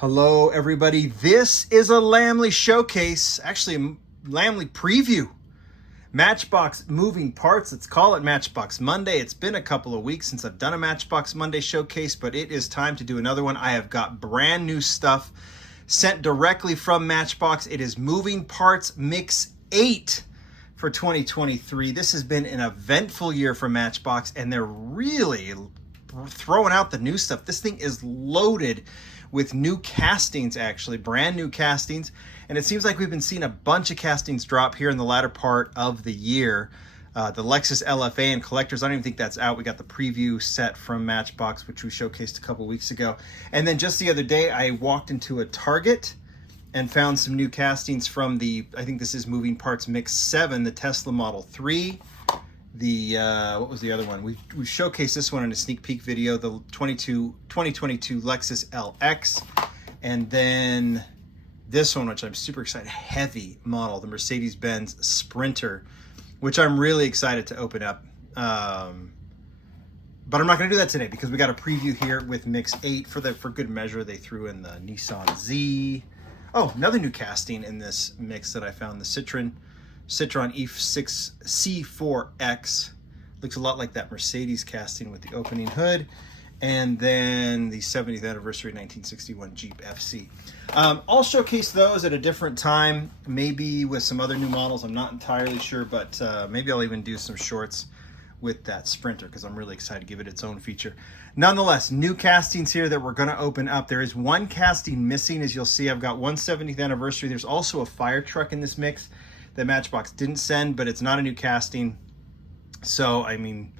Hello everybody, this is a Lamley showcase, actually a Lamley preview. Matchbox Moving Parts, let's call it Matchbox Monday. It's been a couple of weeks since I've done a Matchbox Monday showcase, but it is time to do another one. I have got brand new stuff sent directly from Matchbox. It is Moving Parts Mix 8 for 2023. This has been an eventful year for Matchbox, and they're really throwing out the new stuff. This thing is loaded with new castings, actually, brand new castings. And it seems like we've been seeing a bunch of castings drop here in the latter part of the year. The Lexus LFA and collectors, I don't even think that's out. We got the preview set from Matchbox, which we showcased a couple weeks ago. And then just the other day, I walked into a Target and found some new castings from the, I think this is Moving Parts Mix 7, the Tesla Model 3. The what was the other one? We showcased this one in a sneak peek video, the 2022 Lexus LX, and then this one, which I'm super excited, heavy model, the Mercedes-Benz Sprinter, which I'm really excited to open up. But I'm not going to do that today because we got a preview here with Mix 8 for good measure. They threw in the Nissan Z. Oh, another new casting in this mix that I found, the Citroen E6 C4X. Looks a lot like that Mercedes casting with the opening hood. And then the 70th anniversary 1961 Jeep FC. I'll showcase those at a different time, maybe with some other new models. I'm not entirely sure, but maybe I'll even do some shorts with that Sprinter because I'm really excited to give it its own feature. Nonetheless, new castings here that we're going to open up. There is one casting missing, as you'll see. I've got one 70th anniversary. There's also a fire truck in this mix that Matchbox didn't send, but it's not a new casting. So, I mean,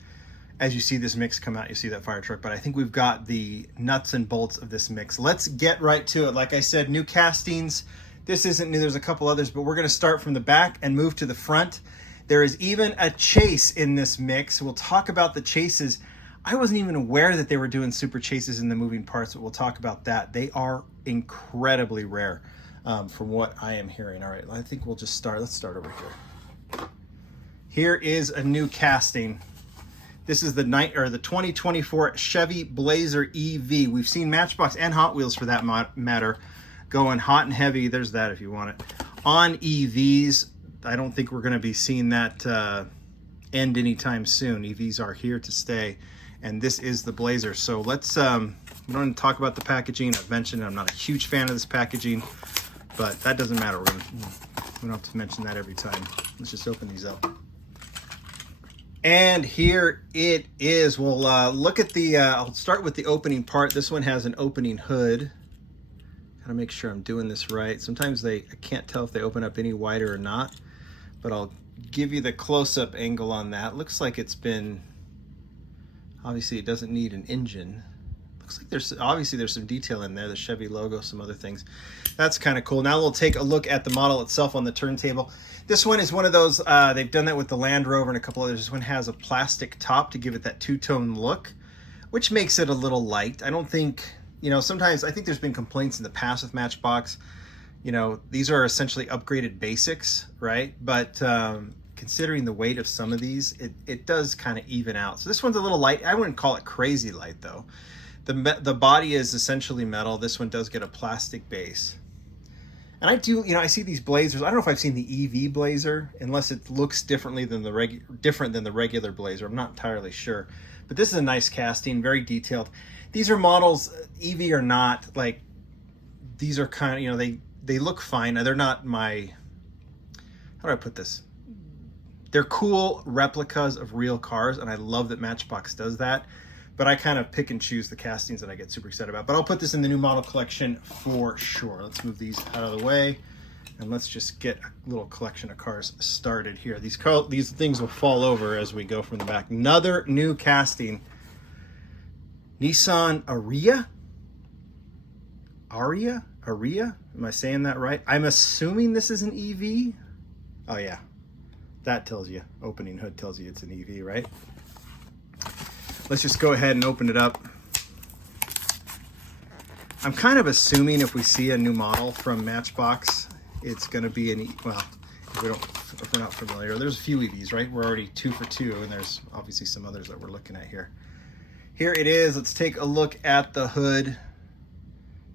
as you see this mix come out, you see that fire truck, but I think we've got the nuts and bolts of this mix. Let's get right to it. Like I said, new castings. This isn't new, there's a couple others, but we're gonna start from the back and move to the front. There is even a chase in this mix. We'll talk about the chases. I wasn't even aware that they were doing super chases in the moving parts, but we'll talk about that. They are incredibly rare. From what I am hearing. All right, I think we'll just start. Let's start over here. Here is a new casting. This is the 2024 Chevy Blazer EV. We've seen Matchbox and Hot Wheels, for that matter, going hot and heavy. There's that if you want it. On EVs, I don't think we're going to be seeing that end anytime soon. EVs are here to stay, and this is the Blazer. So let's. We don't talk about the packaging. I've mentioned I'm not a huge fan of this packaging. But that doesn't matter. We don't have to mention that every time. Let's just open these up. And here it is. We'll look at the, I'll start with the opening part. This one has an opening hood. Gotta make sure I'm doing this right. Sometimes I can't tell if they open up any wider or not, but I'll give you the close-up angle on that. Looks like it's been, obviously it doesn't need an engine. Looks like there's some detail in there, the Chevy logo, some other things. That's kind of cool. Now we'll take a look at the model itself on the turntable. This one is one of those, they've done that with the Land Rover and a couple others. This one has a plastic top to give it that two-tone look, which makes it a little light. I don't think, sometimes I think there's been complaints in the past with Matchbox. These are essentially upgraded basics, right? But considering the weight of some of these, it does kind of even out. So this one's a little light. I wouldn't call it crazy light though. The body is essentially metal. This one does get a plastic base. And I do, I see these Blazers. I don't know if I've seen the EV Blazer, unless it looks differently than the regular Blazer. I'm not entirely sure. But this is a nice casting, very detailed. These are models, EV or not, like, these are kind of, they look fine. They're not my, how do I put this? They're cool replicas of real cars, and I love that Matchbox does that. But I kind of pick and choose the castings that I get super excited about. But I'll put this in the new model collection for sure. Let's move these out of the way, and let's just get a little collection of cars started here. These things will fall over as we go from the back. Another new casting. Nissan Aria? Am I saying that right? I'm assuming this is an EV. Oh yeah, that tells you. Opening hood tells you it's an EV, right? Let's just go ahead and open it up. I'm kind of assuming if we see a new model from Matchbox, it's going to be well, if we're not familiar. There's a few EVs, right? We're already 2 for 2, and there's obviously some others that we're looking at here. Here it is. Let's take a look at the hood.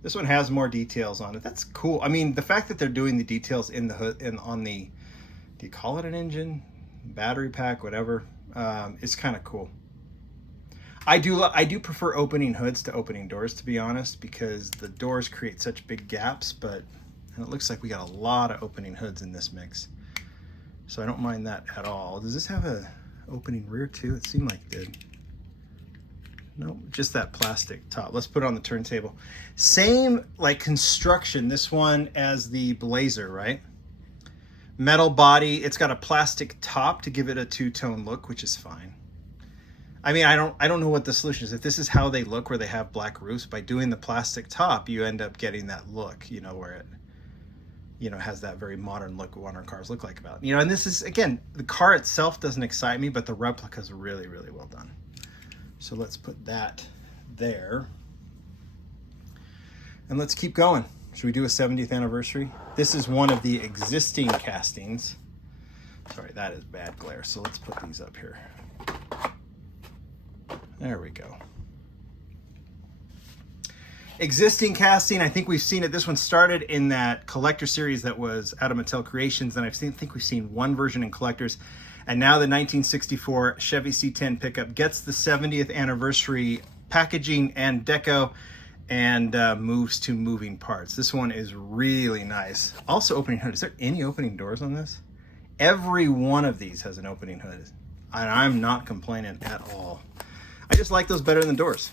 This one has more details on it. That's cool. I mean, the fact that they're doing the details in the hood and on the, do you call it an engine, battery pack, whatever, is kind of cool. I do prefer opening hoods to opening doors, to be honest, because the doors create such big gaps, but and it looks like we got a lot of opening hoods in this mix. So I don't mind that at all. Does this have a opening rear too? It seemed like it did. Nope, just that plastic top. Let's put it on the turntable. Same like construction, this one as the Blazer, right? Metal body, it's got a plastic top to give it a two-tone look, which is fine. I mean, I don't know what the solution is. If this is how they look, where they have black roofs, by doing the plastic top, you end up getting that look, you know, where it, you know, has that very modern look what our cars look like about. You know, and this is, again, the car itself doesn't excite me, but the replica is really, really well done. So let's put that there. And let's keep going. Should we do a 70th anniversary? This is one of the existing castings. Sorry, that is bad glare. So let's put these up here. There we go. Existing casting, I think we've seen it. This one started in that collector series that was out of Mattel Creations. And I think we've seen one version in collectors. And now the 1964 Chevy C10 pickup gets the 70th anniversary packaging and deco and moves to moving parts. This one is really nice. Also opening hood. Is there any opening doors on this? Every one of these has an opening hood. And I'm not complaining at all. I just like those better than doors.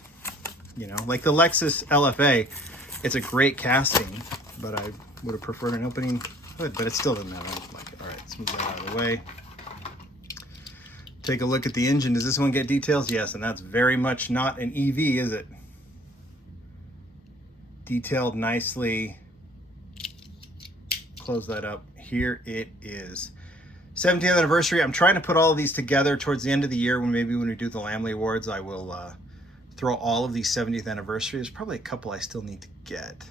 You know, like the Lexus LFA, it's a great casting, but I would have preferred an opening hood, but it still doesn't matter. I like it. All right, let's move that out of the way. Take a look at the engine. Does this one get details? Yes, and that's very much not an EV, is it? Detailed nicely. Close that up. Here it is. 70th anniversary. I'm trying to put all of these together towards the end of the year when we do the Lamley Awards. I will throw all of these 70th anniversary. There's probably a couple I still need to get.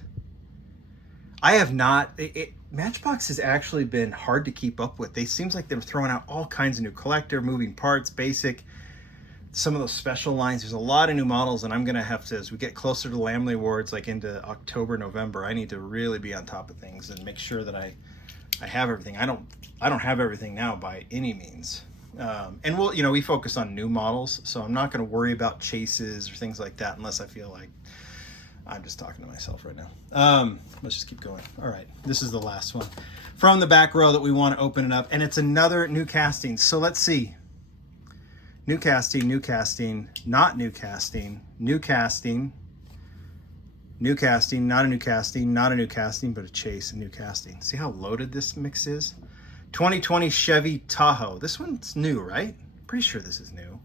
I have not. Matchbox has actually been hard to keep up with. They seems like they're throwing out all kinds of new collector, moving parts, basic, some of those special lines. There's a lot of new models, and I'm gonna have to, as we get closer to the Lamley Awards, like into October, November, I need to really be on top of things and make sure that I have everything. I don't have everything now by any means. And we'll, you know, we focus on new models, so I'm not gonna worry about chases or things like that unless I feel like I'm just talking to myself right now. Let's just keep going. All right, this is the last one from the back row that we want to open it up, and it's another new casting. So let's see. New casting, new casting, not new casting, new casting, new casting, not a new casting, not a new casting, but a chase, a new casting. See how loaded this mix is? 2020 Chevy Tahoe. This one's new, right? Pretty sure this is new.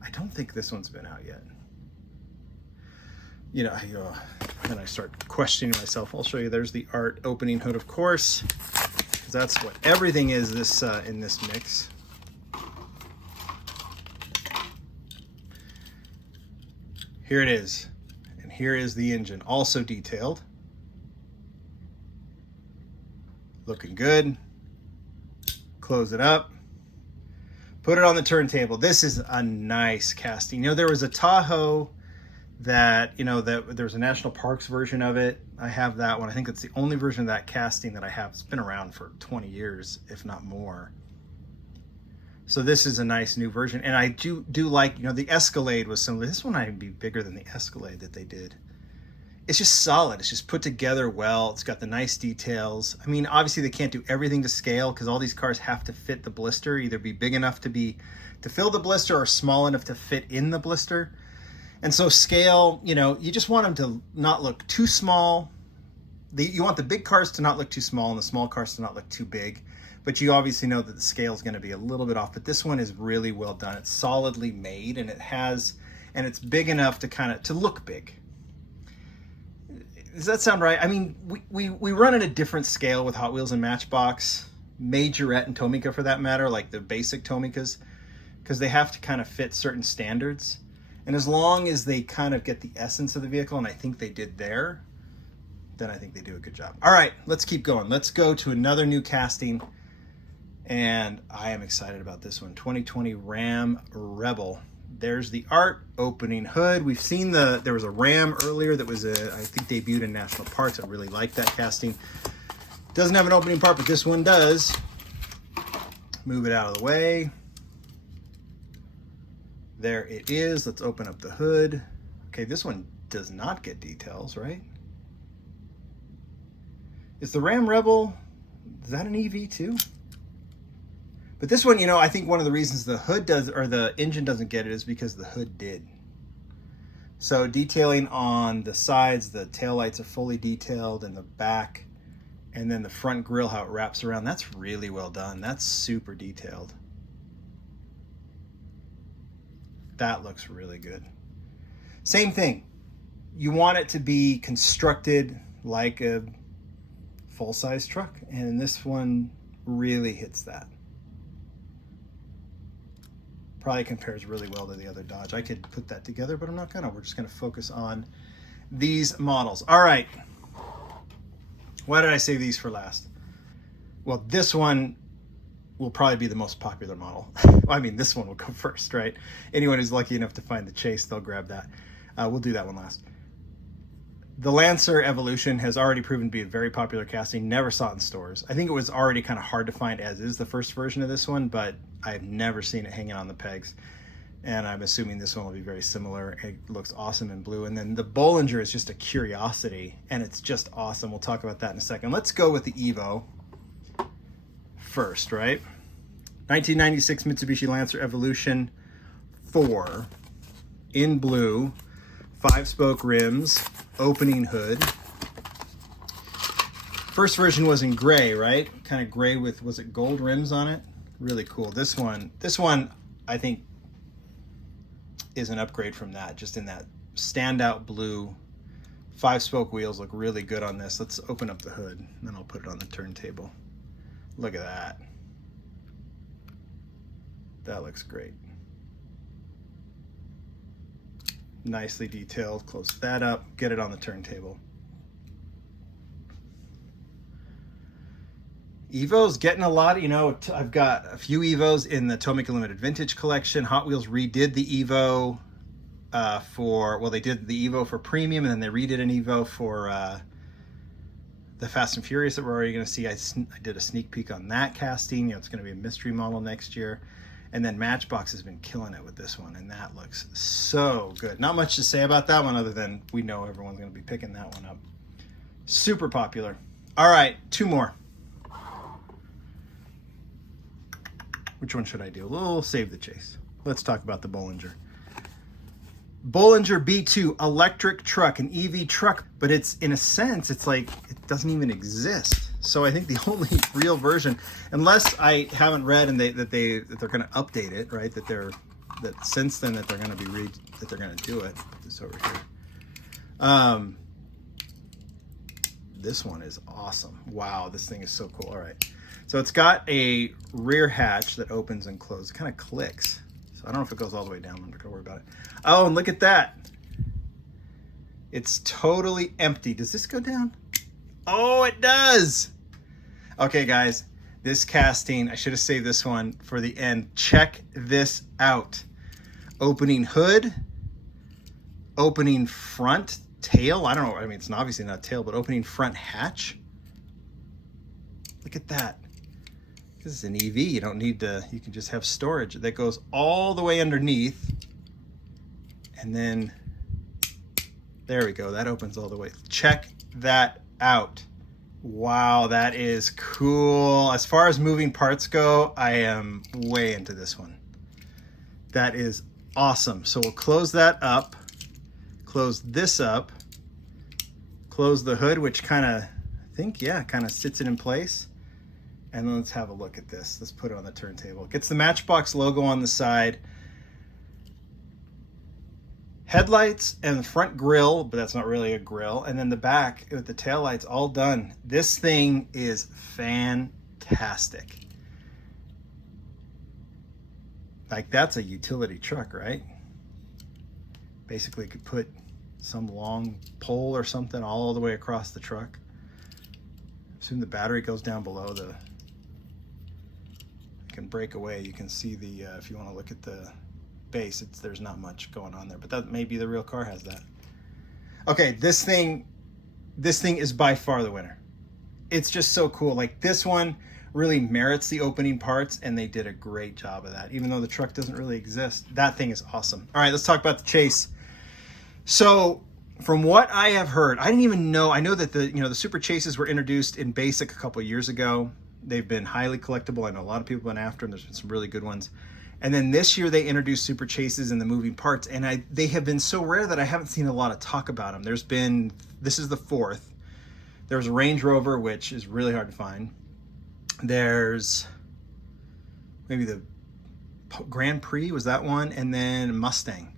I don't think this one's been out yet. You know, then I start questioning myself. I'll show you. There's the art opening hood, of course, because that's what everything is this in this mix. Here it is, and here is the engine, also detailed. Looking good. Close it up. Put it on the turntable. This is a nice casting. You know, there was a Tahoe that, you know, that there was a National Parks version of it. I have that one. I think it's the only version of that casting that I have. It's been around for 20 years, if not more. So this is a nice new version. And I do like, you know, the Escalade was similar. This one might be bigger than the Escalade that they did. It's just solid. It's just put together well. It's got the nice details. I mean, obviously they can't do everything to scale because all these cars have to fit the blister, either be big enough to fill the blister or small enough to fit in the blister. And so scale, you know, you just want them to not look too small. You want the big cars to not look too small and the small cars to not look too big. But you obviously know that the scale is going to be a little bit off. But this one is really well done. It's solidly made, and it's big enough to look big. Does that sound right? I mean, we run at a different scale with Hot Wheels and Matchbox, Majorette and Tomica for that matter, like the basic Tomicas, because they have to kind of fit certain standards. And as long as they kind of get the essence of the vehicle, and I think they did there, then I think they do a good job. All right, let's keep going. Let's go to another new casting, and I am excited about this one. 2020 Ram Rebel. There's the art, opening hood. We've seen there was a Ram earlier that was, I think, debuted in National Parks. I really like that casting. Doesn't have an opening part, but this one does. Move it out of the way. There it is. Let's open up the hood. Okay, this one does not get details, right? Is the Ram Rebel, is that an EV too? But this one, you know, I think one of the reasons the hood does, or the engine doesn't get it, is because the hood did. So detailing on the sides, the taillights are fully detailed, in the back, and then the front grille, how it wraps around, that's really well done. That's super detailed. That looks really good. Same thing. You want it to be constructed like a full-size truck, and this one really hits that. Probably compares really well to the other Dodge. I could put that together, but I'm not gonna. We're just gonna focus on these models. All right. Why did I save these for last? Well, this one will probably be the most popular model. I mean, this one will go first, right? Anyone who's lucky enough to find the Chase, they'll grab that. We'll do that one last. The Lancer Evolution has already proven to be a very popular casting. Never saw it in stores. I think it was already kind of hard to find as is the first version of this one, but I've never seen it hanging on the pegs. And I'm assuming this one will be very similar. It looks awesome in blue. And then the Bollinger is just a curiosity, and it's just awesome. We'll talk about that in a second. Let's go with the Evo first, right? 1996 Mitsubishi Lancer Evolution 4 in blue, 5-spoke rims, opening hood. First version was in gray, right? Kind of gray with, was it gold rims on it? Really cool. This one I think is an upgrade from that, just in that standout blue. 5-spoke wheels look really good on this. Let's open up the hood, and then I'll put it on the turntable. Look at that. That looks great. Nicely detailed. Close that up, get it on the turntable. Evo's getting a lot, you know, I've got a few Evos in the Tomica Limited Vintage Collection. Hot Wheels redid the Evo they did the Evo for Premium, and then they redid an Evo for the Fast and Furious that we're already going to see. I did a sneak peek on that casting. You know, it's going to be a mystery model next year. And then Matchbox has been killing it with this one, and that looks so good. Not much to say about that one other than we know everyone's going to be picking that one up. Super popular. All right, two more. Which one should I do? We'll save the chase. Let's talk about the Bollinger. Bollinger B2 electric truck, an EV truck, but it's, in a sense, it's like it doesn't even exist. So I think the only real version, unless I haven't read and that they're going to update it, right? That since then that they're going to do it. Put this over here. This one is awesome. Wow, this thing is so cool. All right. So it's got a rear hatch that opens and closes. It kind of clicks. So I don't know if it goes all the way down. I'm not going to worry about it. Oh, and look at that. It's totally empty. Does this go down? Oh, it does. Okay, guys. This casting, I should have saved this one for the end. Check this out. Opening hood. Opening front tail. I don't know. I mean, it's obviously not tail, but opening front hatch. Look at that. This is an EV. You don't need to, you can just have storage that goes all the way underneath. And then, there we go. That opens all the way. Check that out. Wow, that is cool. As far as moving parts go, I am way into this one. That is awesome. So we'll close that up. Close this up. Close the hood, which kind of, I think, yeah, kind of sits it in place. And then let's have a look at this. Let's put it on the turntable. It gets the Matchbox logo on the side. Headlights and the front grille, but that's not really a grille. And then the back with the taillights all done. This thing is fantastic. Like, that's a utility truck, right? Basically, you could put some long pole or something all the way across the truck. Assume the battery goes down below the, can break away. You can see the, if you want to look at the base, there's not much going on there, but that maybe the real car has that. Okay, this thing is by far the winner. It's just so cool. Like, this one really merits the opening parts, and they did a great job of that. Even though the truck doesn't really exist, that thing is awesome. All right, let's talk about the Chase. So from what I have heard, I didn't even know. I know that the Super Chases were introduced in basic a couple years ago. They've been highly collectible. I know a lot of people have been after them. There's been some really good ones. And then this year they introduced Super Chases in the moving parts, and they have been so rare that I haven't seen a lot of talk about them. This is the fourth. There's a Range Rover, which is really hard to find. There's maybe the Grand Prix, was that one? And then Mustang.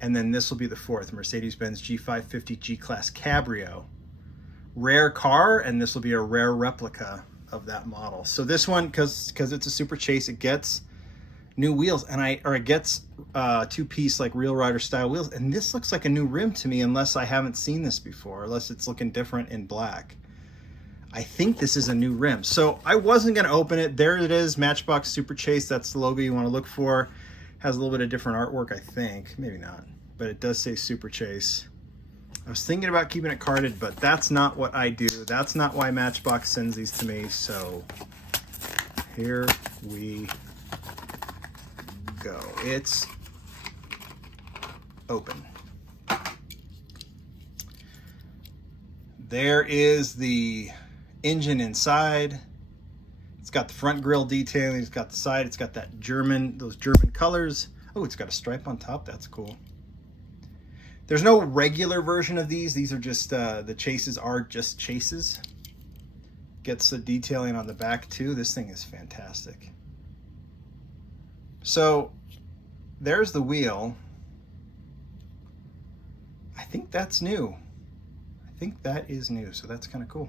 And then this will be the fourth, Mercedes-Benz G550 G-Class Cabrio. Rare car, and this will be a rare replica of that model. So this one, because it's a Super Chase, it gets new wheels, and it gets two-piece like Real Rider style wheels. And this looks like a new rim to me, unless I haven't seen this before, unless it's looking different in black. I think this is a new rim. So I wasn't going to open it. There it is, Matchbox Super Chase. That's the logo you want to look for. Has a little bit of different artwork, I think. Maybe not, but it does say Super Chase. I was thinking about keeping it carded, but that's not what I do. That's not why Matchbox sends these to me. So here we go. It's open. There is the engine inside. It's got the front grille detailing. It's got the side. It's got that those German colors. Oh, it's got a stripe on top. That's cool. There's no regular version of these. These are just, the Chases are just Chases. Gets the detailing on the back too. This thing is fantastic. So there's the wheel. I think that's new. I think that is new. So that's kind of cool.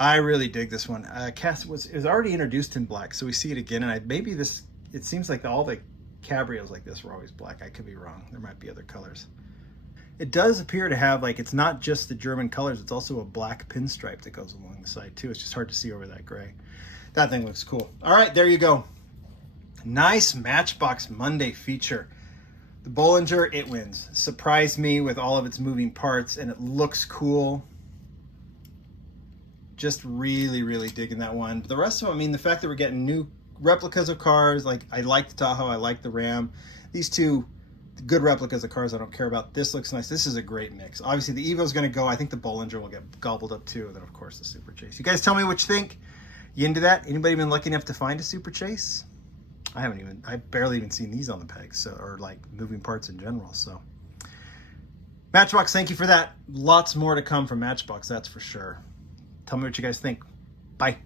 I really dig this one. Cass was already introduced in black, so we see it again. And it seems like all the cabrios like this were always black. I could be wrong. There might be other colors. It does appear to have, like, it's not just the German colors. It's also a black pinstripe that goes along the side too. It's just hard to see over that gray. That thing looks cool. All right, there you go. Nice Matchbox Monday feature. The Bollinger, it wins. Surprised me with all of its moving parts, and it looks cool. Just really, really digging that one. But the rest of them, I mean, the fact that we're getting new replicas of cars, like I like the Tahoe, I like the Ram. These two good replicas of cars I don't care about. This looks nice. This is a great mix. Obviously, the Evo's going to go. I think the Bollinger will get gobbled up too. And then, of course, the Super Chase. You guys tell me what you think. You into that? Anybody been lucky enough to find a Super Chase? I've barely even seen these on the pegs, or like moving parts in general. So Matchbox, thank you for that. Lots more to come from Matchbox, that's for sure. Tell me what you guys think. Bye.